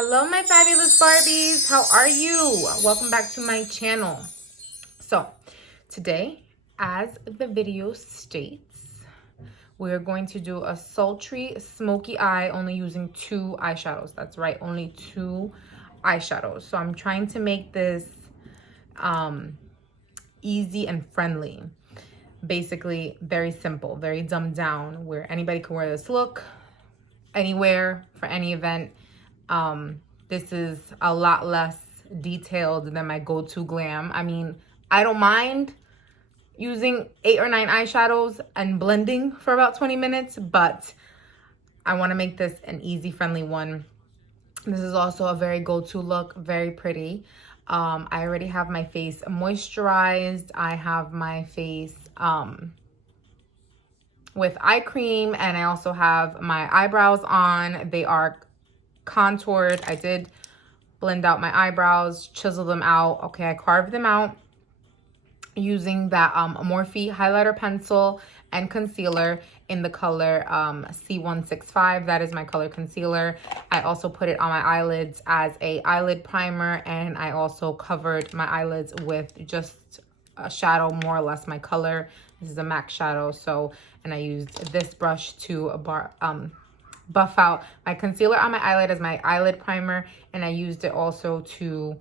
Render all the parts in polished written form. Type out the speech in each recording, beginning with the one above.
Hello, my fabulous Barbies. How are you? Welcome back to my channel. So today, as the video states, we're going to do a sultry smoky eye only using 2 eyeshadows. That's right, only 2 eyeshadows. So I'm trying to make this easy and friendly. Basically, very simple, very dumbed down, where anybody can wear this look anywhere for any event. This is a lot less detailed than my go-to glam. I mean, I don't mind using 8 or 9 eyeshadows and blending for about 20 minutes, but I want to make this an easy, friendly one. This is also a very go-to look, very pretty. I already have my face moisturized. I have my face with eye cream, and I also have my eyebrows on. They are contoured. I did blend out my eyebrows, chisel them out. Okay, I carved them out using that Morphe highlighter pencil and concealer in the color C165. That is my color concealer. I also put it on my eyelids as a eyelid primer, and I also covered my eyelids with just a shadow, more or less my color. This is a MAC shadow, and I used this brush to buff out my concealer on my eyelid as my eyelid primer, and I used it also to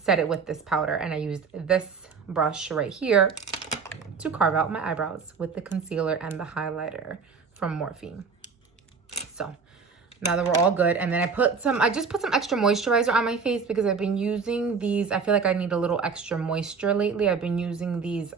set it with this powder, and I used this brush right here to carve out my eyebrows with the concealer and the highlighter from Morphe. So now that we're all good, and then I just put some extra moisturizer on my face because I've been using these. I feel like I need a little extra moisture lately. I've been using these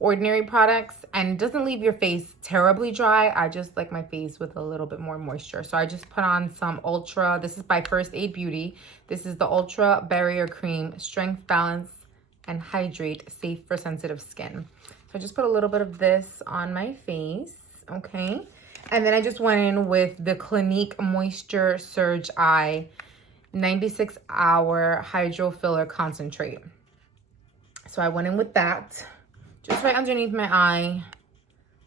Ordinary products, and it doesn't leave your face terribly dry. I just like my face with a little bit more moisture. So I just put on some Ultra. This is by First Aid Beauty. This is the Ultra Barrier Cream, Strength, Balance, and Hydrate, safe for sensitive skin. So I just put a little bit of this on my face, okay? And then I just went in with the Clinique Moisture Surge Eye 96-hour Hydro Filler Concentrate. So I went in with that, just right underneath my eye,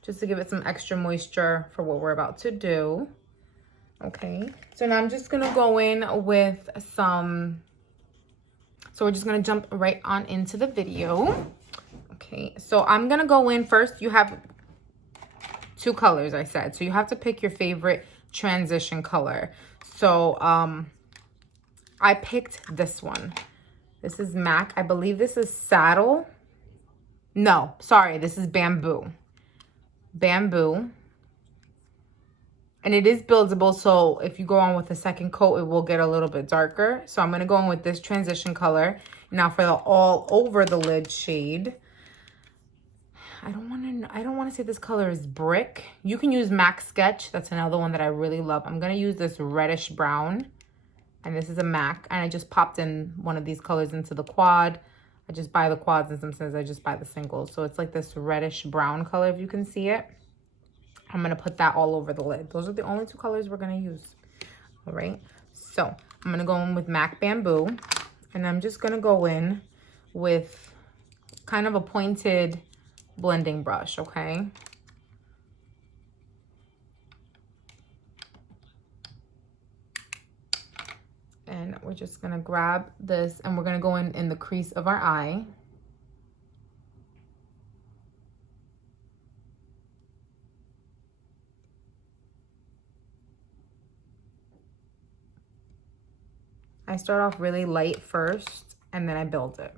just to give it some extra moisture for what we're about to do. Okay, so now I'm just gonna go in with some, so we're just gonna jump right on into the video. Okay, so I'm gonna go in first. You have 2 colors, I said, so you have to pick your favorite transition color. So I picked this one. This is MAC. I believe this is Saddle. No, sorry, this is Bamboo. Bamboo. And it is buildable, so if you go on with a second coat, it will get a little bit darker. So I'm going to go in with this transition color. Now for the all over the lid shade, I don't want to say this color is Brick. You can use MAC Sketch. That's another one that I really love. I'm going to use this reddish brown, and this is a MAC, and I just popped in one of these colors into the quad. I just buy the quads, and sometimes I just buy the singles. So it's like this reddish brown color, if you can see it. I'm going to put that all over the lid. Those are the only 2 colors we're going to use. All right. So I'm going to go in with MAC Bamboo. And I'm just going to go in with kind of a pointed blending brush, okay? And we're just gonna grab this, and we're gonna go in the crease of our eye. I start off really light first, and then I build it.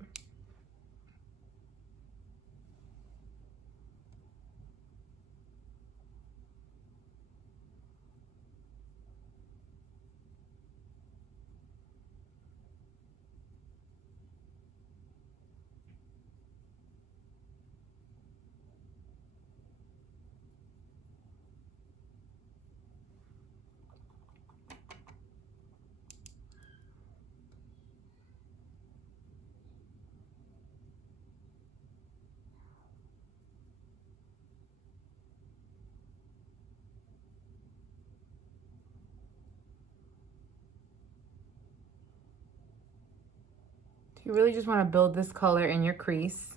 You really just want to build this color in your crease.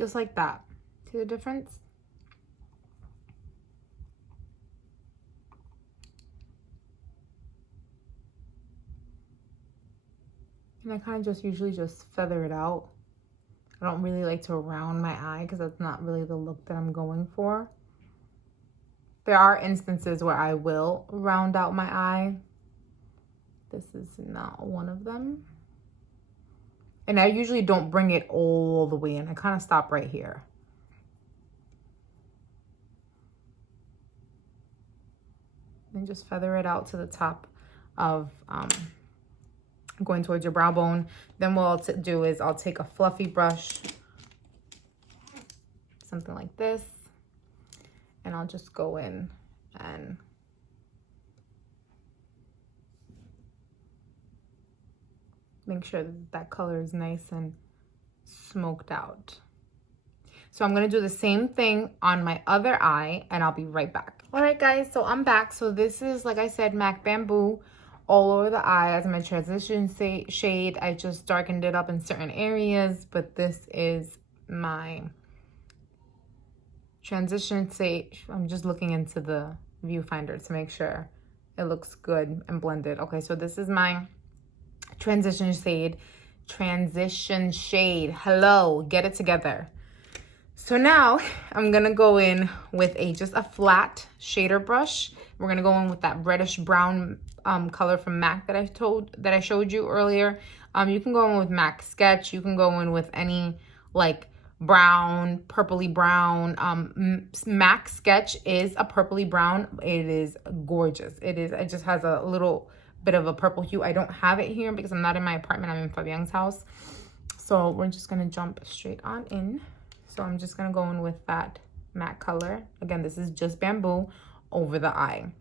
Just like that. See the difference? And I kind of just usually just feather it out. I don't really like to round my eye because that's not really the look that I'm going for. There are instances where I will round out my eye. This is not one of them. And I usually don't bring it all the way in. I kind of stop right here. And just feather it out to the top of going towards your brow bone. Then what I'll do is I'll take a fluffy brush, something like this, and I'll just go in and make sure that that color is nice and smoked out. So I'm gonna do the same thing on my other eye and I'll be right back. All right guys, so I'm back. So this is, like I said, MAC Bamboo all over the eye as my transition shade. I just darkened it up in certain areas, but this is my transition shade. I'm just looking into the viewfinder to make sure it looks good and blended. Okay, so this is my transition shade. Hello, get it together. So now I'm gonna go in with just a flat shader brush. We're gonna go in with that reddish brown color from MAC that I showed you earlier. You can go in with MAC Sketch. You can go in with any like brown, purpley brown. MAC Sketch is a purpley brown. It is gorgeous. It just has a little bit of a purple hue. I don't have it here because I'm not in my apartment. I'm in Fabian's house. So we're just gonna jump straight on in. So I'm just gonna go in with that matte color. Again, this is just Bamboo over the eye.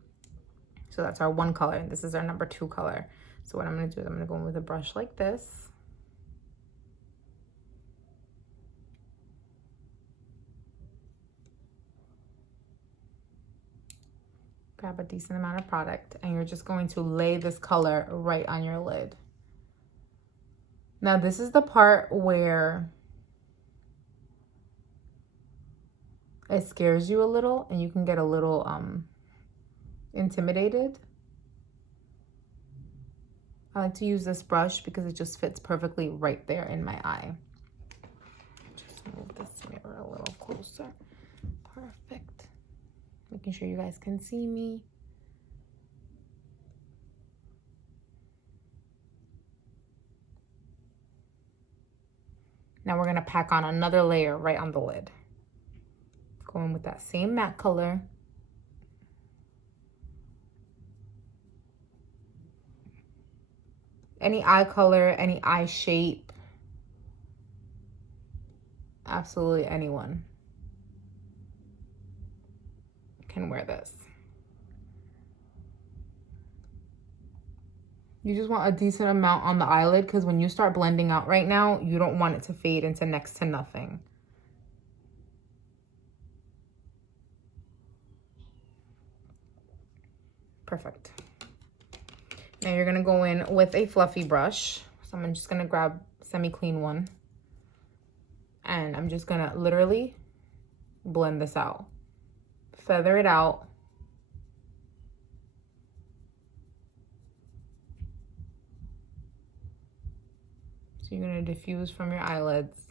So that's our one color. This is our number 2 color. So what I'm gonna do is I'm gonna go in with a brush like this. Grab a decent amount of product and you're just going to lay this color right on your lid. Now this is the part where it scares you a little and you can get a little intimidated. I like to use this brush because it just fits perfectly right there in my eye. Just move this mirror a little closer. Perfect. Making sure you guys can see me. Now we're gonna pack on another layer right on the lid. Going with that same matte color. Any eye color, any eye shape. Absolutely anyone can wear this. You just want a decent amount on the eyelid because when you start blending out right now, you don't want it to fade into next to nothing. Perfect. Now you're gonna go in with a fluffy brush. So I'm just gonna grab a semi-clean one. And I'm just gonna literally blend this out. Feather it out. So you're gonna diffuse from your eyelids.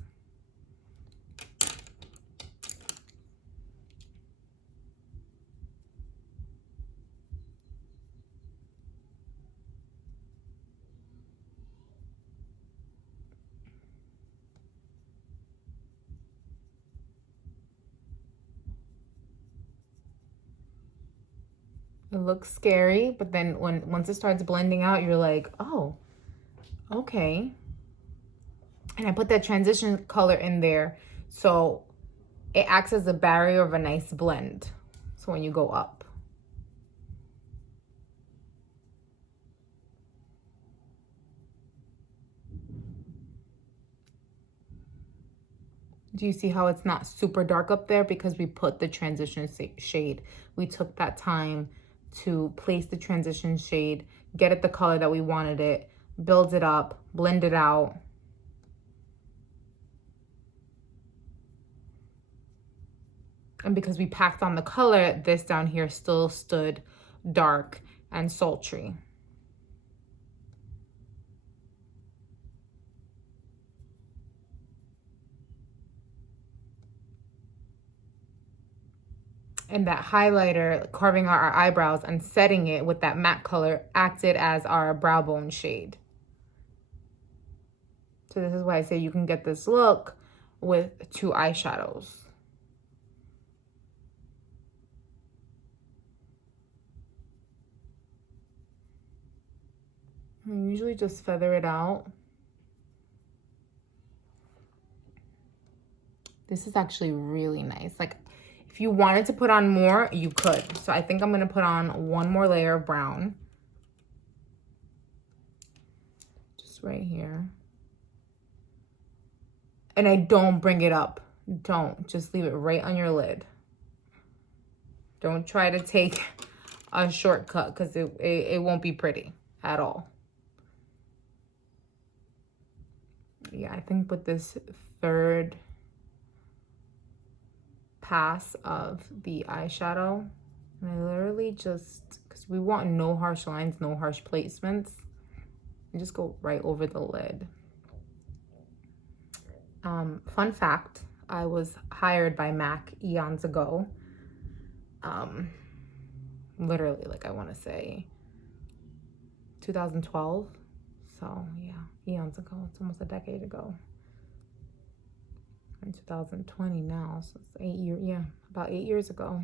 It looks scary, but then once it starts blending out, you're like, oh, okay. And I put that transition color in there, so it acts as a barrier of a nice blend. So when you go up. Do you see how it's not super dark up there? Because we put the transition shade. We took that time to place the transition shade, get it the color that we wanted it, build it up, blend it out. And because we packed on the color, this down here still stood dark and sultry. And that highlighter, carving out our eyebrows and setting it with that matte color, acted as our brow bone shade. So this is why I say you can get this look with 2 eyeshadows. I usually just feather it out. This is actually really nice. Like, if you wanted to put on more, you could. So I think I'm gonna put on 1 more layer of brown. Just right here. And I don't bring it up. Don't. Just leave it right on your lid. Don't try to take a shortcut because it won't be pretty at all. Yeah, I think with this 3rd pass of the eyeshadow, I literally just, because we want no harsh lines, no harsh placements, I just go right over the lid. Fun fact, I was hired by MAC eons ago. Literally, like, I want to say 2012. So yeah, eons ago. It's almost a decade ago. In 2020 now, so it's 8 years. Yeah, about 8 years ago.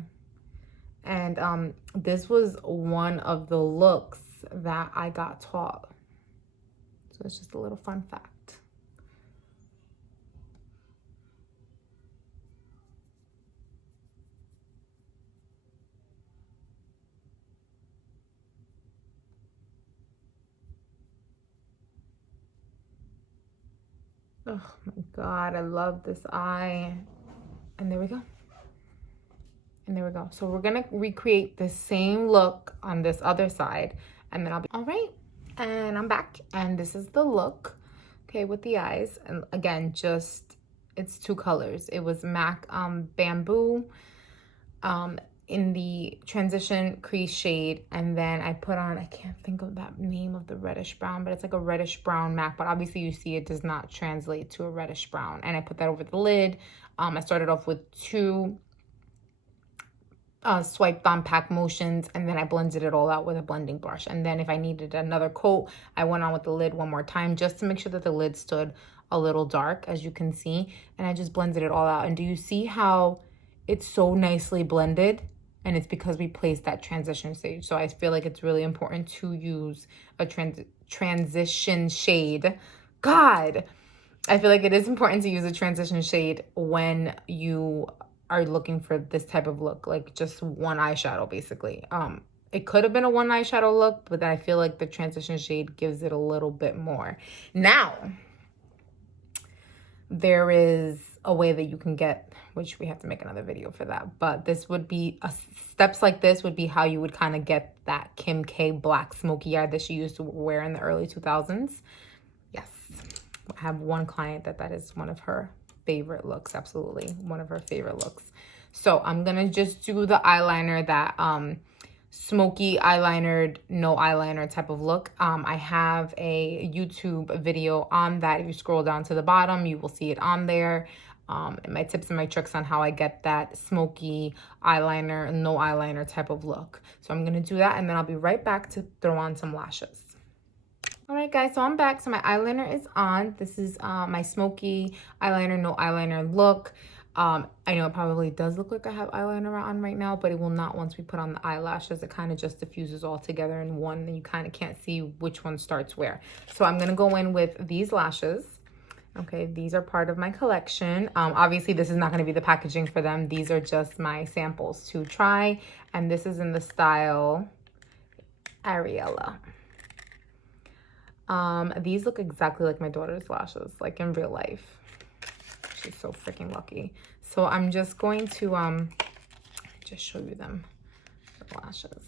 And this was one of the looks that I got taught. So it's just a little fun fact. Oh my God, I love this eye. And there we go. And there we go. So we're gonna recreate the same look on this other side. And then I'll be, all right. And I'm back. And this is the look, okay, with the eyes. And again, just, it's 2 colors. It was MAC Bamboo in the transition crease shade, and then I put on, I can't think of that name of the reddish brown, but it's like a reddish brown MAC, but obviously you see it does not translate to a reddish brown, and I put that over the lid. I started off with 2 swiped on pack motions, and then I blended it all out with a blending brush. And then if I needed another coat, I went on with the lid 1 more time just to make sure that the lid stood a little dark, as you can see, and I just blended it all out. And do you see how it's so nicely blended? And it's because we placed that transition shade. So I feel like it's really important to use a transition shade. God, I feel like it is important to use a transition shade when you are looking for this type of look, like just 1 eyeshadow, basically. It could have been a 1 eyeshadow look, but I feel like the transition shade gives it a little bit more. Now, there is a way that you can get, which we have to make another video for that, but this would be, steps like this would be how you would kind of get that Kim K black smoky eye that she used to wear in the early 2000s. Yes, I have one client that is one of her favorite looks, absolutely, one of her favorite looks. So I'm gonna just do the eyeliner, that smoky eyelinered, no eyeliner type of look. I have a YouTube video on that. If you scroll down to the bottom, you will see it on there. And my tips and my tricks on how I get that smoky eyeliner, no eyeliner type of look. So I'm gonna do that, and then I'll be right back to throw on some lashes. All right, guys, so I'm back. So my eyeliner is on. This is my smoky eyeliner, no eyeliner look. I know it probably does look like I have eyeliner on right now, but it will not once we put on the eyelashes. It kind of just diffuses all together in one, and you kind of can't see which one starts where. So I'm going to go in with these lashes. Okay, these are part of my collection. Obviously, this is not going to be the packaging for them. These are just my samples to try, and this is in the style Ariella. These look exactly like my daughter's lashes, like in real life. She's so freaking lucky. So I'm just going to just show you them, the lashes.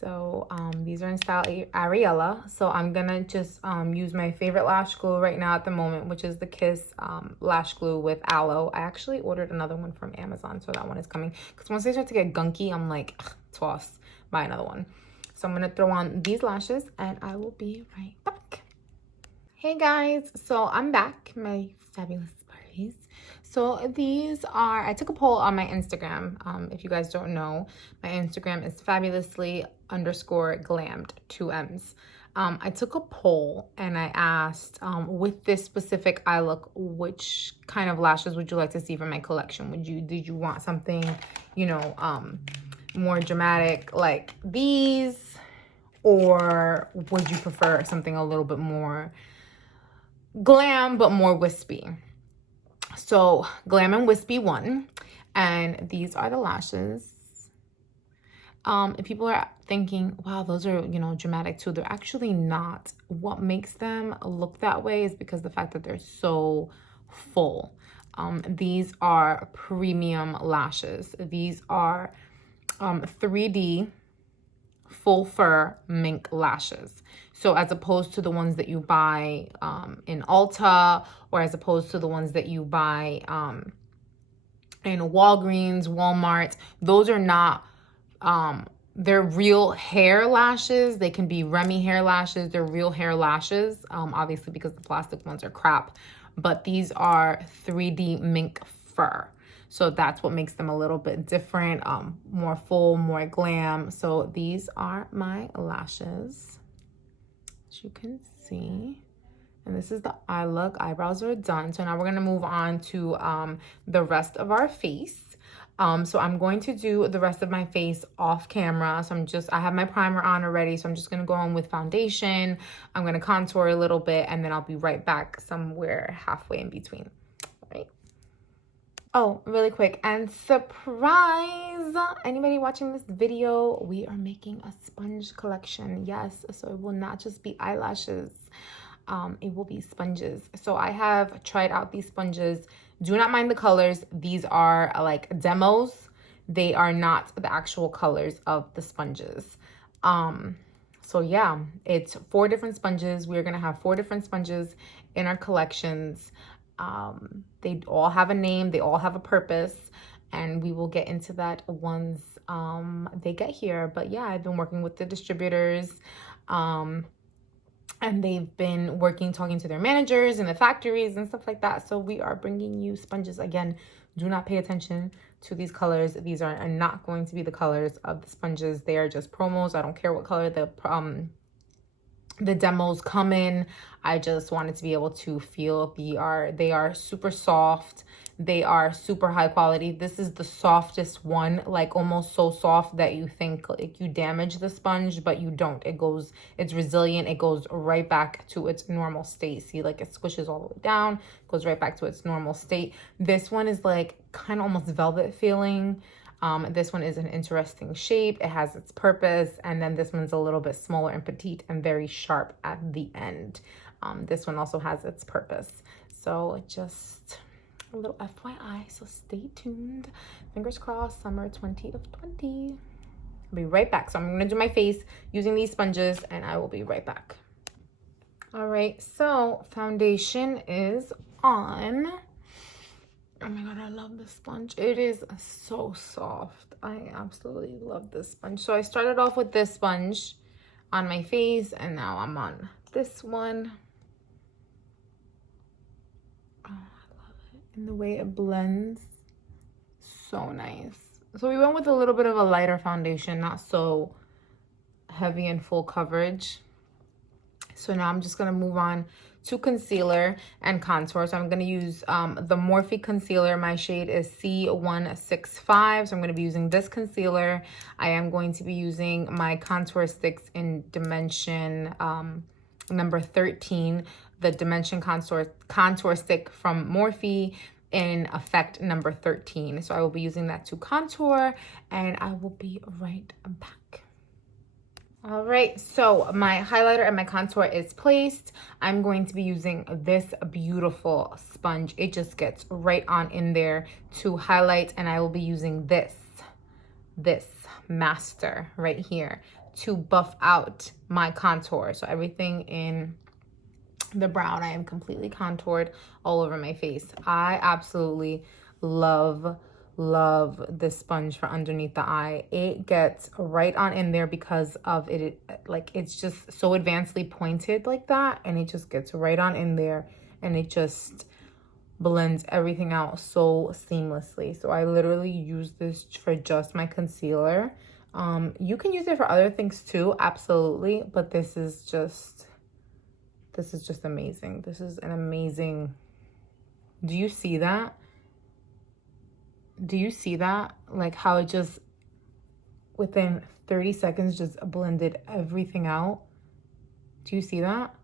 So these are in style Ariella. So I'm gonna just use my favorite lash glue right now at the moment, which is the Kiss lash glue with aloe. I actually ordered another one from Amazon, so that one is coming. Because once they start to get gunky, I'm like, ugh, toss, buy another one. So I'm gonna throw on these lashes and I will be right back. Hey guys, so I'm back, my fabulous Barbies. So these are, I took a poll on my Instagram. If you guys don't know, my Instagram is fabulously_glammed, 2 M's. I took a poll and I asked, with this specific eye look, which kind of lashes would you like to see from my collection? Did you want something, you know, more dramatic like these, or would you prefer something a little bit more glam but more wispy? So Glam and Wispy won, and these are the lashes. If people are thinking, wow, those are, you know, dramatic too, they're actually not. What makes them look that way is because the fact that they're so full. These are premium lashes. These are 3D full fur mink lashes. So as opposed to the ones that you buy in Ulta, or as opposed to the ones that you buy in Walgreens, Walmart, those are not, they're real hair lashes. They can be Remy hair lashes. They're real hair lashes, obviously because the plastic ones are crap. But these are 3D mink fur. So that's what makes them a little bit different, more full, more glam. So these are my lashes, as you can see. And this is the eye look. Eyebrows are done. So now we're gonna move on to the rest of our face. So I'm going to do the rest of my face off camera. So I have my primer on already. So I'm just gonna go on with foundation. I'm gonna contour a little bit and then I'll be right back somewhere halfway in between, right? Oh, really quick, and surprise, anybody watching this video, we are making a sponge collection. Yes, so it will not just be eyelashes, it will be sponges. So I have tried out these sponges. Do not mind the colors. These are like demos. They are not the actual colors of the sponges. So yeah, it's 4 different sponges. We're gonna have 4 different sponges in our collections. They all have a name, they all have a purpose, and we will get into that once they get here. But yeah, I've been working with the distributors, and they've been talking to their managers in the factories and stuff like that. So we are bringing you sponges. Again, do not pay attention to these colors. These are not going to be the colors of the sponges. They are just promos. I don't care what color the demos come in. I just wanted to be able to feel they are super soft. They are super high quality. This is the softest one, like almost so soft that you think like you damage the sponge, but you don't. It's resilient. It goes right back to its normal state. See, like it squishes all the way down, goes right back to its normal state. This one is like kind of almost velvet feeling. This one is an interesting shape. It has its purpose. And then this one's a little bit smaller and petite and very sharp at the end. This one also has its purpose. So just a little FYI, so stay tuned. Fingers crossed, summer 2020. I'll be right back. So I'm gonna do my face using these sponges and I will be right back. All right, so foundation is on. Oh my God, I love this sponge. It is so soft. I absolutely love this sponge. So I started off with this sponge on my face and now I'm on this one. Oh, I love it. And the way it blends, so nice. So we went with a little bit of a lighter foundation, not so heavy and full coverage. So now I'm just gonna move on to concealer and contour. So I'm going to use the Morphe concealer. My shade is C165. So I'm going to be using this concealer. I am going to be using my contour sticks in dimension number 13, the dimension contour stick from Morphe in effect number 13. So I will be using that to contour and I will be right back. All right, so my highlighter and my contour is placed. I'm going to be using this beautiful sponge. It just gets right on in there to highlight, and I will be using this master right here to buff out my contour. So everything in the brown, I am completely contoured all over my face. I absolutely love this sponge for underneath the eye. It gets right on in there because of it, like it's just so advancedly pointed like that, and it just gets right on in there, and it just blends everything out so seamlessly. So I literally use this for just my concealer. You can use it for other things too, absolutely, but this is just amazing. This is an amazing, do you see that? Do you see that? Like how it just, within 30 seconds, just blended everything out. Do you see that?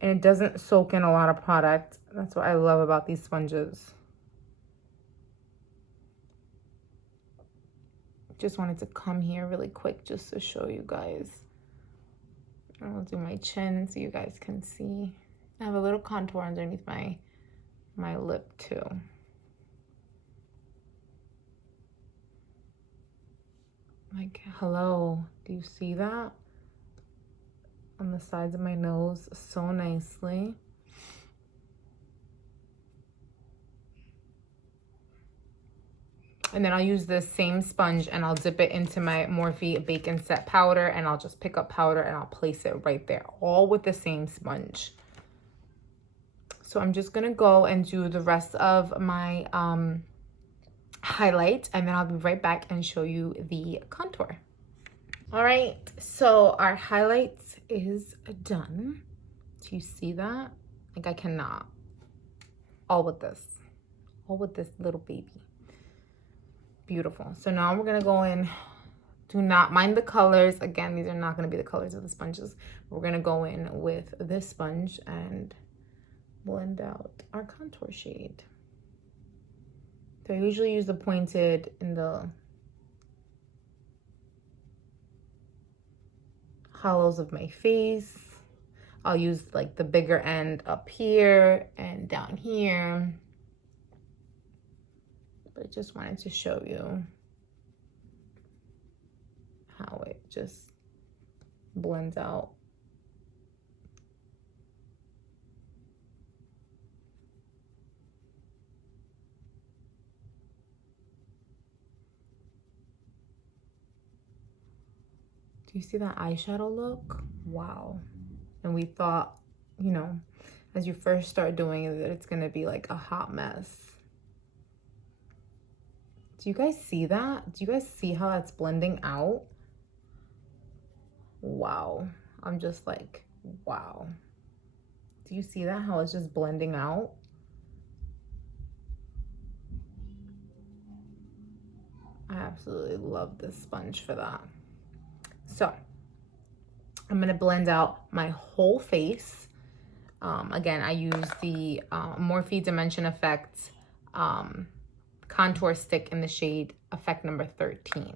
And it doesn't soak in a lot of product. That's what I love about these sponges. Just wanted to come here really quick just to show you guys. I'll do my chin so you guys can see. I have a little contour underneath my lip too. Like, hello, do you see that? On the sides of my nose so nicely. And then I'll use this same sponge and I'll dip it into my Morphe Bacon Set powder, and I'll just pick up powder and I'll place it right there, all with the same sponge. So I'm just gonna go and do the rest of my highlight, and then I'll be right back and show you the contour. All right, so our highlight is done. Do you see that? Like I cannot. All with this little baby. Beautiful. So now we're gonna go in. Do not mind the colors. Again, these are not gonna be the colors of the sponges. We're gonna go in with this sponge and blend out our contour shade. So I usually use the pointed in the hollows of my face. I'll use like the bigger end up here and down here. But I just wanted to show you how it just blends out. Do you see that eyeshadow look? Wow. And we thought, you know, as you first start doing it, that it's gonna be like a hot mess. Do you guys see that? Do you guys see how that's blending out? Wow. I'm just like, wow. Do you see that? How it's just blending out? I absolutely love this sponge for that. So I'm gonna blend out my whole face. Again, I use the Morphe Dimension Effect contour stick in the shade Effect number 13.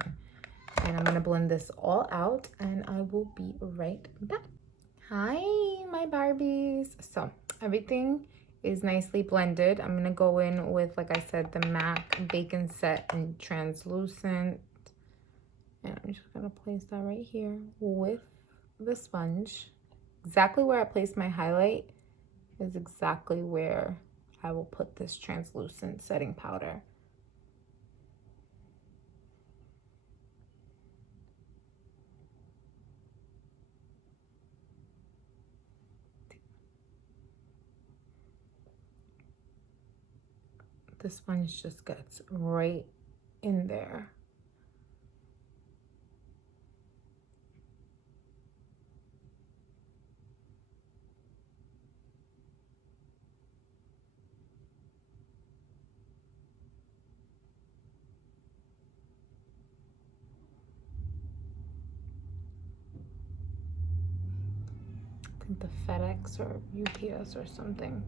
And I'm gonna blend this all out and I will be right back. Hi, my Barbies. So everything is nicely blended. I'm gonna go in with, like I said, the MAC Bacon Set in Translucent. And I'm just gonna place that right here with the sponge. Exactly where I placed my highlight is exactly where I will put this translucent setting powder. The sponge just gets right in there. I think the FedEx or UPS or something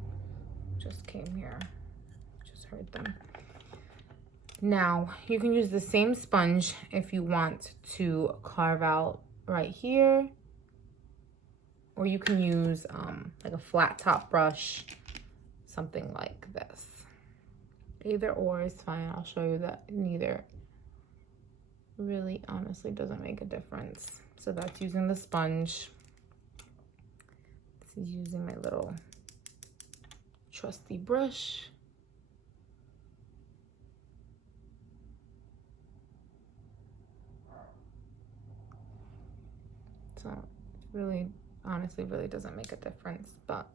just came here. Just heard them. Now, you can use the same sponge if you want to carve out right here, or you can use like a flat top brush, something like this. Either or is fine. I'll show you that neither really honestly doesn't make a difference. So that's using the sponge. This is using my little trusty brush. So really, honestly, really doesn't make a difference, but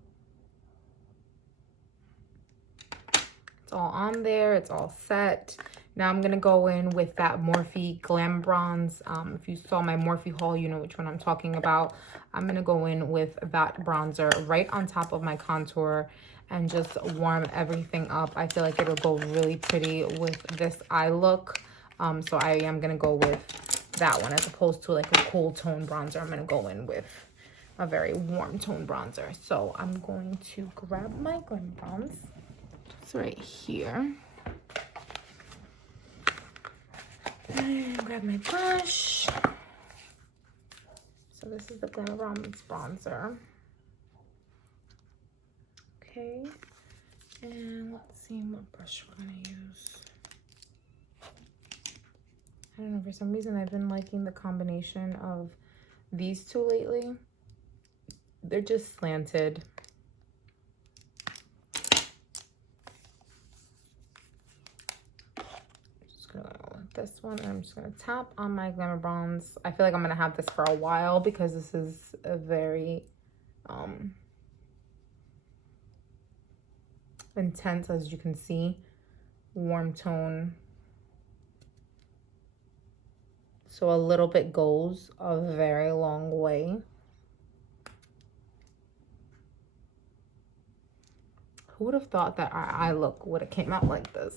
it's all on there. It's all set. Now I'm gonna go in with that Morphe Glam Bronze. If you saw my Morphe haul, you know which one I'm talking about. I'm gonna go in with that bronzer right on top of my contour and just warm everything up. I feel like it'll go really pretty with this eye look. So I am gonna go with that one as opposed to like a cool tone bronzer. I'm gonna go in with a very warm tone bronzer. So I'm going to grab my Glam Bronze. It's right here. And grab my brush. So this is the Glam Bronze bronzer. Okay. And let's see what brush we're gonna use. I don't know, for some reason I've been liking the combination of these two lately. They're just slanted. Just gonna go with this one, and I'm just gonna tap on my Glamour Bronze. I feel like I'm gonna have this for a while because this is a very intense, as you can see, warm tone. So a little bit goes a very long way. Who would have thought that our eye look would have came out like this?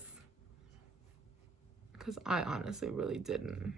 Because I honestly really didn't.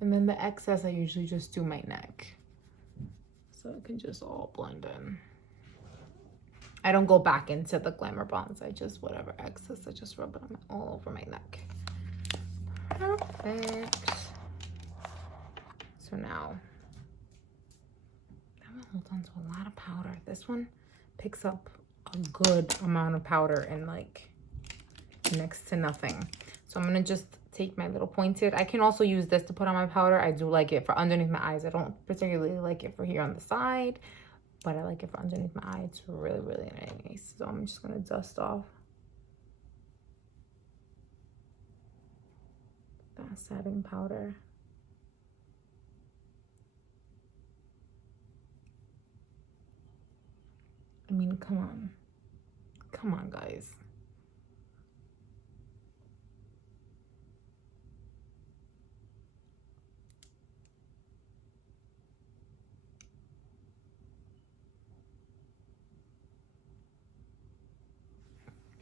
And then the excess, I usually just do my neck. So it can just all blend in. I don't go back into the Glamour Bronze. I just, whatever excess, I just rub it on all over my neck. Perfect. So now, I'm gonna hold on to a lot of powder. This one picks up a good amount of powder and like next to nothing. So I'm gonna just take my little pointed. I can also use this to put on my powder. I do like it for underneath my eyes. I don't particularly like it for here on the side, but I like it for underneath my eye. It's really, really nice. So I'm just gonna dust off that setting powder. I mean, come on. Come on, guys.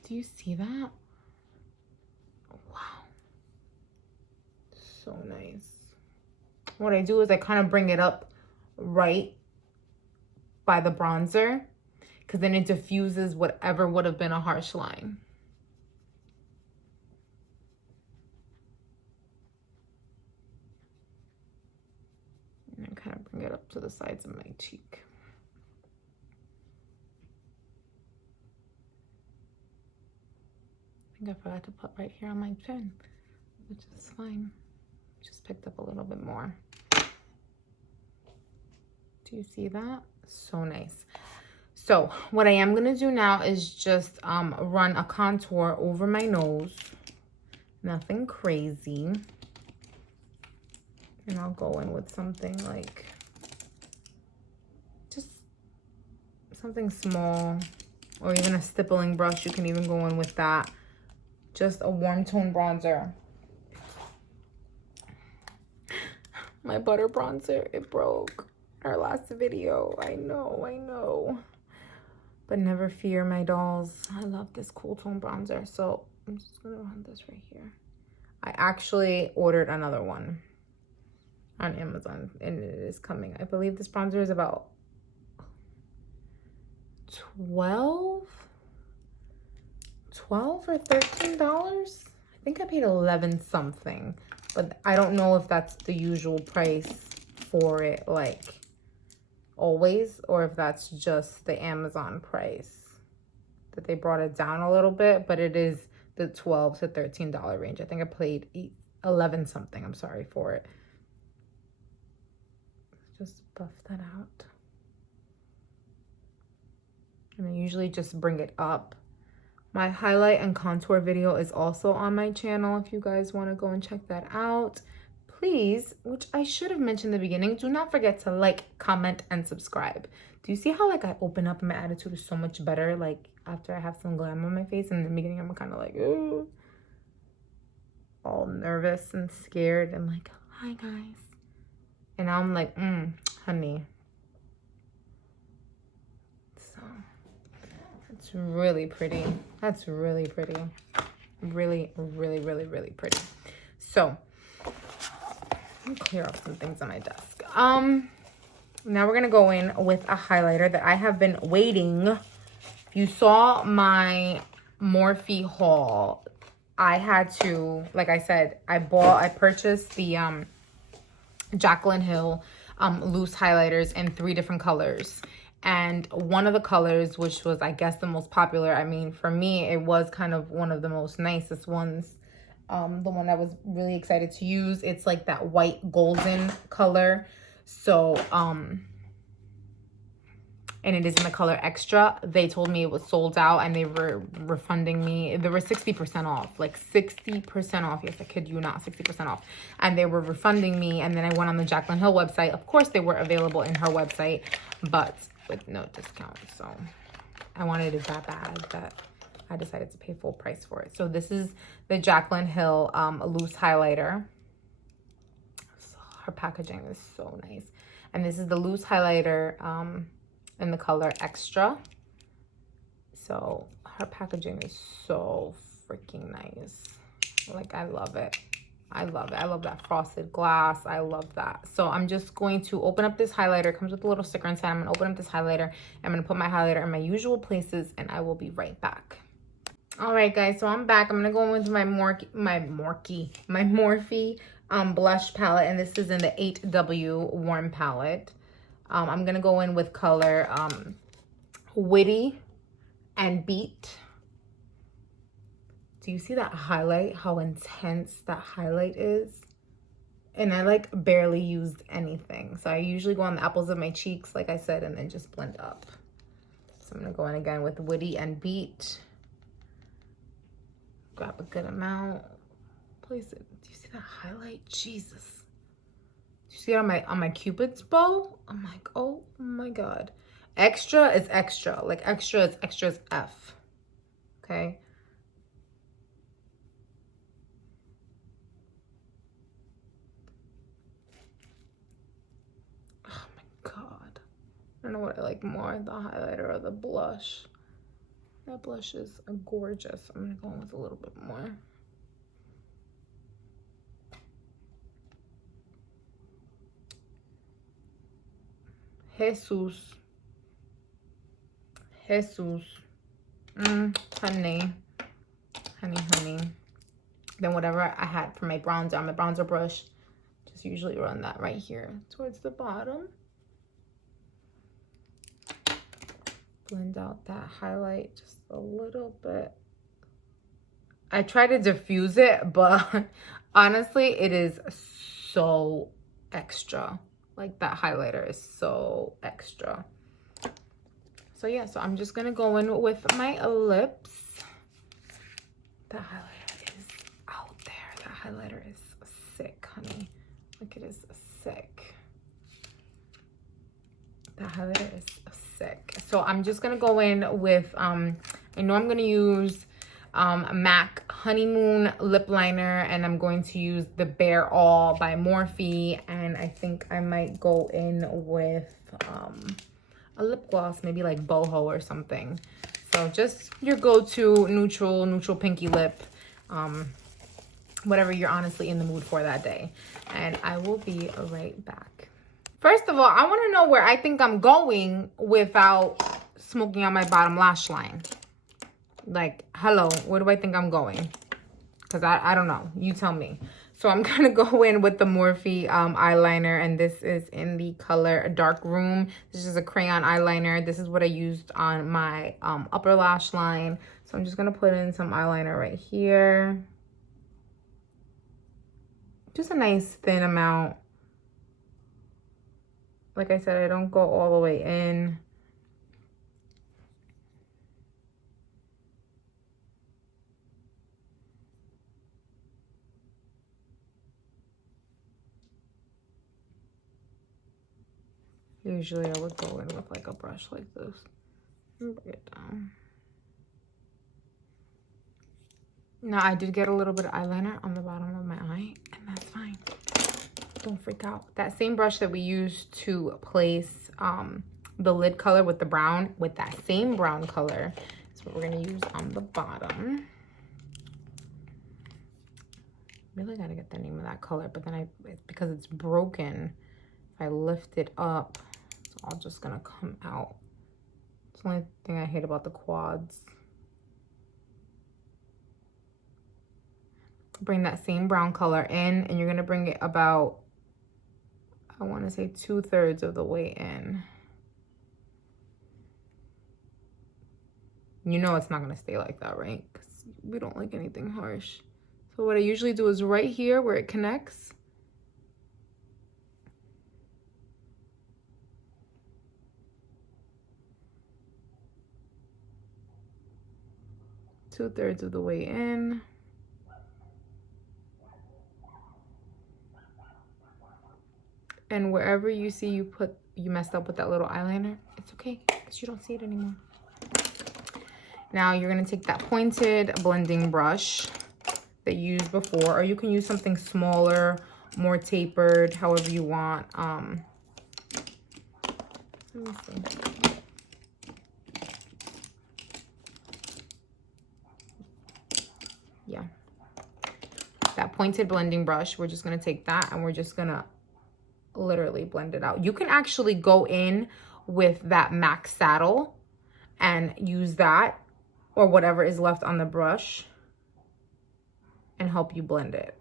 Do you see that? Wow. So nice. What I do is I kind of bring it up right by the bronzer, because then it diffuses whatever would have been a harsh line. And I kind of bring it up to the sides of my cheek. I think I forgot to put right here on my chin, which is fine. Just picked up a little bit more. Do you see that? So nice. So what I am gonna do now is just run a contour over my nose. Nothing crazy. And I'll go in with something like, just something small, or even a stippling brush. You can even go in with that. just a warm tone bronzer. My butter bronzer, it broke our last video. I know. But never fear, my dolls. I love this cool tone bronzer. So I'm just gonna run this right here. I actually ordered another one on Amazon and it is coming. I believe this bronzer is about 12 or $13. I think I paid 11 something, but I don't know if that's the usual price for it, like always, or if that's just the Amazon price that they brought it down a little bit, but it is the $12 to $13 range. I think I paid 11 something, I'm sorry, for it. Let's just buff that out. And I usually just bring it up. My highlight and contour video is also on my channel if you guys want to go and check that out. Please, which I should have mentioned in the beginning, do not forget to like, comment, and subscribe. Do you see how like I open up and my attitude is so much better like after I have some glam on my face? And in the beginning I'm kind of like, ooh, all nervous and scared and like, hi guys. And now I'm like, honey. So it's really pretty. That's really pretty. Really pretty. So let me clear up some things on my desk. Now we're gonna go in with a highlighter that I have been waiting. If you saw my Morphe haul, I had to, like I said, I purchased the Jaclyn Hill loose highlighters in 3 different colors. And one of the colors, which was, I guess, the most popular, I mean, for me, it was kind of one of the most nicest ones. The one I was really excited to use. It's like that white golden color. So, and it is in the color Extra. They told me it was sold out and they were refunding me. They were 60% off, like 60% off. Yes, I kid you not, 60% off. And they were refunding me. And then I went on the Jaclyn Hill website. Of course, they were available in her website, but with no discount. So I wanted it that bad that I decided to pay full price for it. So this is the Jaclyn Hill loose highlighter. So her packaging is so nice. And this is the loose highlighter in the color Extra. So her packaging is so freaking nice. Like, I love it. I love it. I love that frosted glass. I love that. So I'm just going to open up this highlighter. It comes with a little sticker inside. I'm going to open up this highlighter. I'm going to put my highlighter in my usual places and I will be right back. All right, guys. So I'm back. I'm going to go in with my Morphe blush palette. And this is in the 8W Warm palette. I'm going to go in with color Witty and Beat. Do you see that highlight? How intense that highlight is? And I like barely used anything. So I usually go on the apples of my cheeks, like I said, and then just blend up. So I'm going to go in again with Witty and Beat. Grab a good amount. Place it. Do you see that highlight? Jesus. Do you see it on my Cupid's bow? I'm like, oh my God. Extra is extra. Like extra is F. Okay. I don't know what I like more, the highlighter or the blush. That blush is gorgeous. I'm gonna go in with a little bit more. Jesus. Honey. Then whatever I had for my bronzer on my bronzer brush, just usually run that right here towards the bottom. Blend out that highlight just a little bit. I try to diffuse it, but honestly, it is so extra. Like, that highlighter is so extra. So yeah, so I'm just gonna go in with my lips. That highlighter is out there. That highlighter is sick, honey. Like, it is sick. That highlighter is sick. So I'm just gonna go in with I know I'm gonna use MAC Honeymoon lip liner, and I'm going to use the Bare All by Morphe, and I think I might go in with a lip gloss, maybe like boho or something. So just your go-to neutral pinky lip, whatever you're honestly in the mood for that day. And I will be right back. First of all, I want to know where I think I'm going without smoking on my bottom lash line. Like, hello, where do I think I'm going? Because I don't know. You tell me. So I'm going to go in with the Morphe eyeliner, and this is in the color Dark Room. This is a crayon eyeliner. This is what I used on my upper lash line. So I'm just going to put in some eyeliner right here. Just a nice thin amount. Like I said, I don't go all the way in. Usually I would go in with like a brush like this and bring it down. Now I did get a little bit of eyeliner on the bottom of my eye, and that's fine. Don't freak out. That same brush that we used to place the lid color with the brown, with that same brown color is what we're gonna use on the bottom. Really gotta get the name of that color, but then because it's broken, if I lift it up, it's all just gonna come out. It's the only thing I hate about the quads. Bring that same brown color in, and you're gonna bring it about, I wanna say 2/3 of the way in. You know it's not gonna stay like that, right? Because we don't like anything harsh. So what I usually do is right here where it connects, two-thirds of the way in. And wherever you see you messed up with that little eyeliner, it's okay, because you don't see it anymore. Now you're gonna take that pointed blending brush that you used before, or you can use something smaller, more tapered, however you want. Let me see. Yeah. That pointed blending brush, we're just gonna take that and we're just gonna literally blend it out. You can actually go in with that MAC saddle and use that or whatever is left on the brush and help you blend it.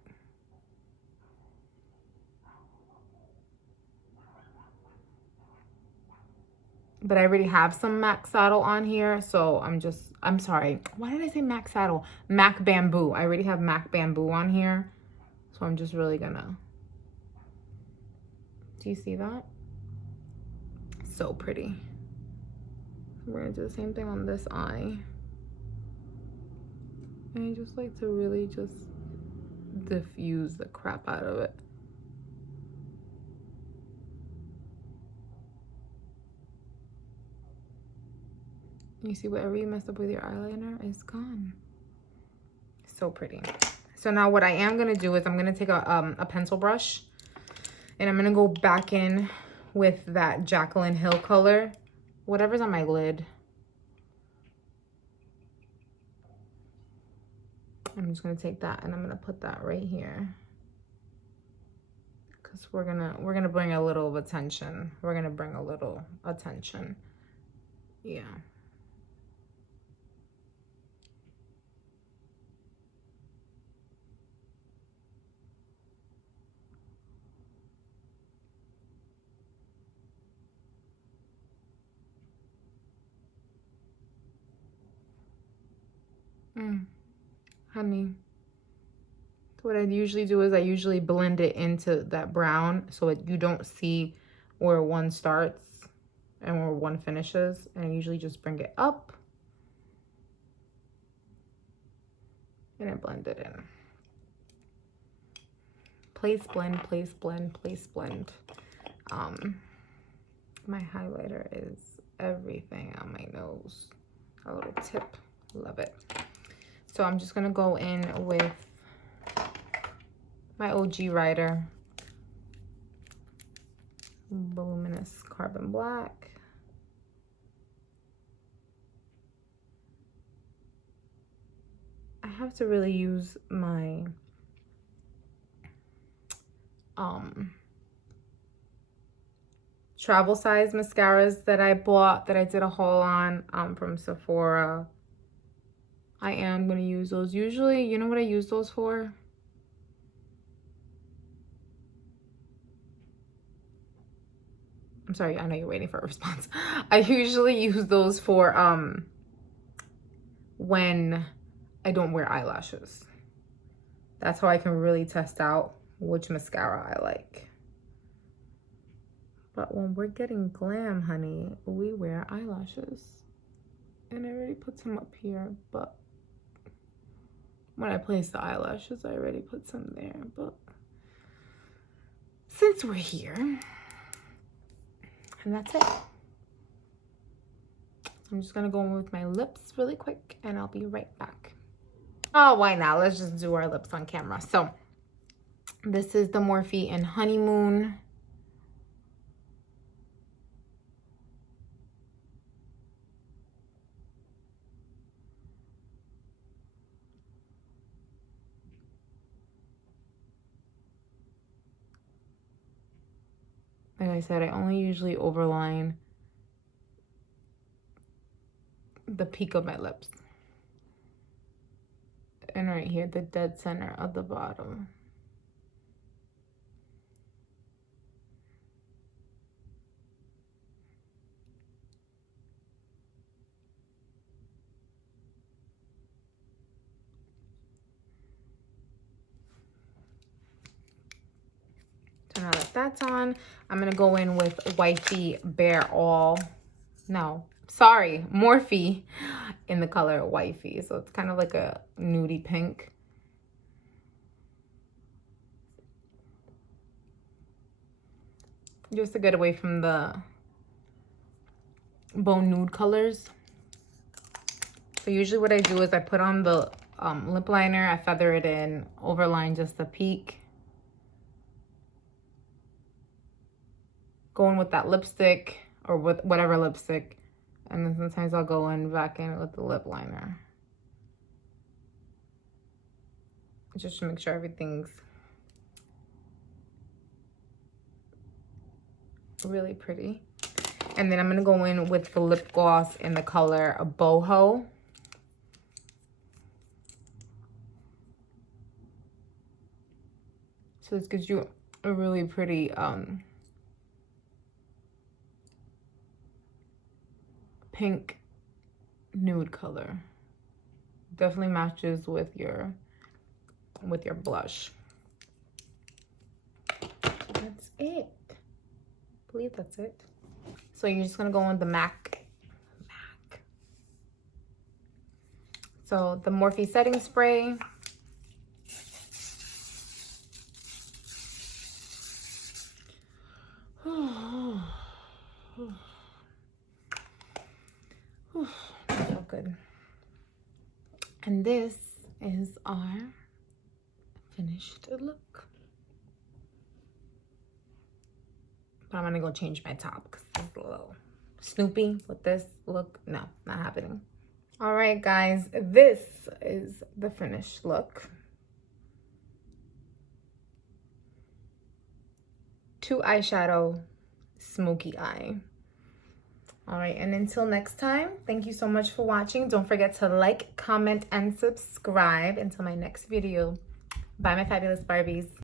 But I already have some MAC saddle on here, so I'm sorry. Why did I say MAC saddle? MAC bamboo. I already have MAC bamboo on here, so I'm just really gonna. Do you see that? So pretty. We're gonna do the same thing on this eye. And I just like to really just diffuse the crap out of it. You see, whatever you messed up with your eyeliner is gone. So pretty. So now what I am gonna do is I'm gonna take a pencil brush and I'm gonna go back in with that Jaclyn Hill color, whatever's on my lid. I'm just gonna take that and I'm gonna put that right here, because we're gonna bring a little of attention. We're gonna bring a little attention. Yeah. Honey, what I usually do is I usually blend it into that brown so that you don't see where one starts and where one finishes. And I usually just bring it up and I blend it in. Place blend, place blend, place blend. My highlighter is everything on my nose. A little tip, love it. So I'm just gonna go in with my OG Rider Voluminous Carbon Black. I have to really use my travel size mascaras that I bought, that I did a haul on from Sephora. I am gonna use those. Usually, you know what I use those for? I'm sorry, I know you're waiting for a response. I usually use those for when I don't wear eyelashes. That's how I can really test out which mascara I like. But when we're getting glam, honey, we wear eyelashes. And I already put some up here, but when I place the eyelashes, I already put some there. But since we're here, and that's it. I'm just gonna go in with my lips really quick and I'll be right back. Oh, why not? Let's just do our lips on camera. So this is the Morphe in Honeymoon. Like I said, I only usually overline the peak of my lips. And right here, the dead center of the bottom. So now that that's on, I'm gonna go in with Wifey Bare All. No, sorry, Morphe in the color Wifey. So it's kind of like a nudie pink. Just to get away from the bone nude colors. So usually what I do is I put on the lip liner, I feather it in, overline just the peak. Go in with that lipstick or with whatever lipstick. And then sometimes I'll go in back in with the lip liner. Just to make sure everything's really pretty. And then I'm gonna go in with the lip gloss in the color Boho. So this gives you a really pretty pink nude color. Definitely matches with your blush. That's it. I believe that's it. So you're just gonna go on the MAC. So the Morphe setting spray. So good. And this is our finished look. But I'm gonna go change my top because it's a little Snoopy with this look. No, not happening. All right, guys, this is the finished look. 2 eyeshadow, smoky eye. All right, and until next time, thank you so much for watching. Don't forget to like, comment, and subscribe. Until my next video. Bye, my fabulous Barbies.